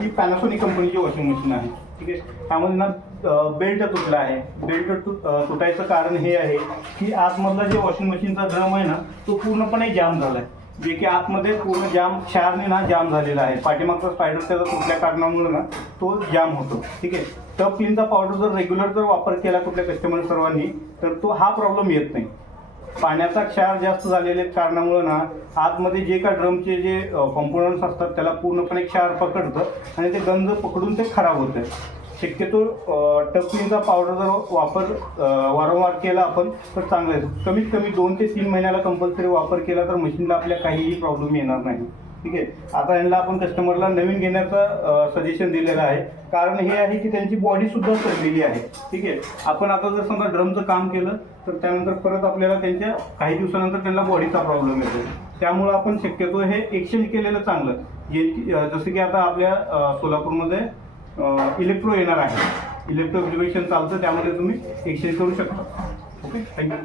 ही Panasonic कंपनीची washing machine आहे. ठीक आहे. त्यामध्ये ना बेल्ट तुटला आहे. बेल्ट तुटायचं कारण हे आहे की आतमधला जे वॉशिंग मशीनचा ड्रम आहे ना तो पूर्णपणे जाम झाला आहे. जे की आतमध्ये पूर्ण जाम क्षारने ना जाम झालेला आहे. पाठीमागचा स्पायडर त्याचा तुटल्या कारणामुळे ना तो जाम होतो. ठीक आहे. टब क्लीनचा पावडर जर रेग्युलर जर वापर केला कुठल्या कस्टमर सर्वांनी तर तो हा प्रॉब्लेम येत नाही. पाण्याचा क्षार जास्त झालेल्या कारणामुळे ना आतमध्ये जे का ड्रमचे जे कॉम्पोनंट्स असतात त्याला पूर्णपणे क्षार पकडतं आणि ते गंज पकडून ते खराब होतं. शक्यतो टब क्लीनचा पावडर जर वापर वारंवार केला आपण तर चांगलं आहे. कमीत कमी 2 ते 3 महिन्याला कंपल्सरी वापर केला तर मशीनला आपल्या काहीही प्रॉब्लेम येणार नाही. ठीक आहे. आता यांना आपण कस्टमरला नवीन घेण्याचं सजेशन दिलेलं आहे. कारण हे आहे की त्यांची बॉडी सुद्धा सडलेली आहे. ठीक आहे. आपण आता जर समजा ड्रमचं काम केलं तर त्यानंतर परत आपल्याला त्यांच्या काही दिवसानंतर त्यांना बॉडीचा प्रॉब्लेम येतो. त्यामुळं आपण शक्यतो हे एक्सचेंज केलेलं चांगलं. जसं की आता आपल्या सोलापूरमध्ये इलेक्ट्रो येणार आहे. इलेक्ट्रो व्हिब्रेशन चालतं त्यामध्ये तुम्ही एक्सचेंज करू शकता. ओके. थँक्यू.